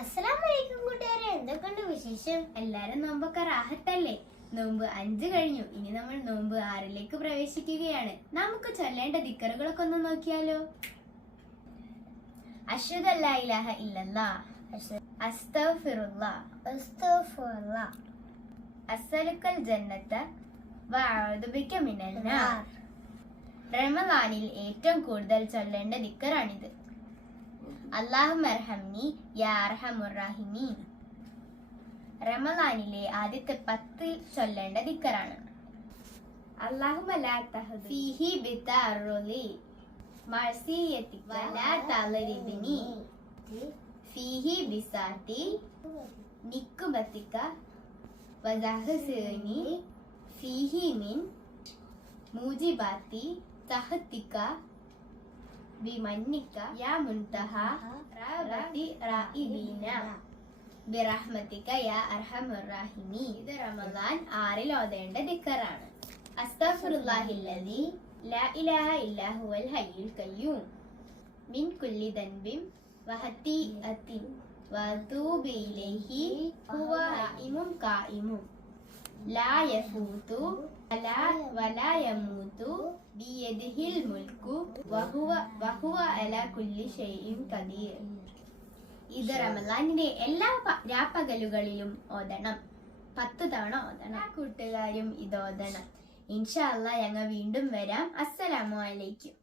അസ്സലാമലൈക്കും കൂട്ടുകാരെ, എന്തൊക്കെയുണ്ട് വിശേഷം? എല്ലാരും നോമ്പൊക്കെ റാഹത്തല്ലേ? നോമ്പ് 5 കഴിഞ്ഞു. ഇനി നമ്മൾ നോമ്പ് 6ലേക്ക് പ്രവേശിക്കുകയാണ്. നമുക്ക് ചൊല്ലേണ്ട ദിക്കറുകളൊക്കെ ഒന്ന് നോക്കിയാലോ. അഷ്ഹദു അല്ലാ ഇലാഹ ഇല്ലല്ലാഹ്, അസ്തഗ്ഫിറുല്ലാഹ്, അസ്അലുക്കൽ ജന്നത വഅഊദു ബിക മിനൽ നാർ. റമളാനിൽ ഏറ്റവും കൂടുതൽ ചൊല്ലേണ്ട ദിക്കറാണിത്. അല്ലാഹുമ്മർഹംനി യാ അർഹമുർ റഹീമീൻ. റമളാനിലെ ആദ്യത്തെ 10 ചൊല്ലേണ്ട ദിക്കറാണ്. അല്ലാഹുമ്മ ലാ തഹ്ദി ഫീഹി ബിതഅറുലി മഅസിയതിക വലാ തളരിബ്നി ഫീഹി ബിസാതി നിക്കുബതിക വദഹ്സിനി ഫീഹി മിൻ മൂജിബാതി തഹതിക ബിമന്നിക യാ മുൻതഹ റഹമതി റഈബീന ബിറഹ്മതിക യാ അർഹമുർ റഹീമീൻ. ഇത് റമളാൻ 6ൽ ഓതേണ്ട ദിക്റാണ്. അസ്തഗ്ഫിറുല്ലാഹില്ലദി ലാ ഇലാഹ ഇല്ലാ ഹുവൽ ഹയ്യുൽ ഖയ്യൂം മിൻ കുല്ലി ദൻബിൻ വഹതീഅത്തിൻ വഅതൂബു ഇലൈഹി ഹുവ ഖായിമുൻ ഖായിമുൻ ലാ യഫൂതു വലാ യമൂതു ബിയദിഹിൽ മുൽക്കു വഹുവ അലാ കുല്ലി ഷൈഇൻ ഖദീർ. ഇത് റമളാനിന്റെ എല്ലാ രാപ്പകലുകളിലും ഓതണം. 10 തവണ ഓതണം. കൂട്ടുകാരും ഇത് ഓതണം. ഇൻഷാ അല്ലാഹ് ഞങ്ങൾ വീണ്ടും വരാം. അസ്സലാമു അലൈക്കും.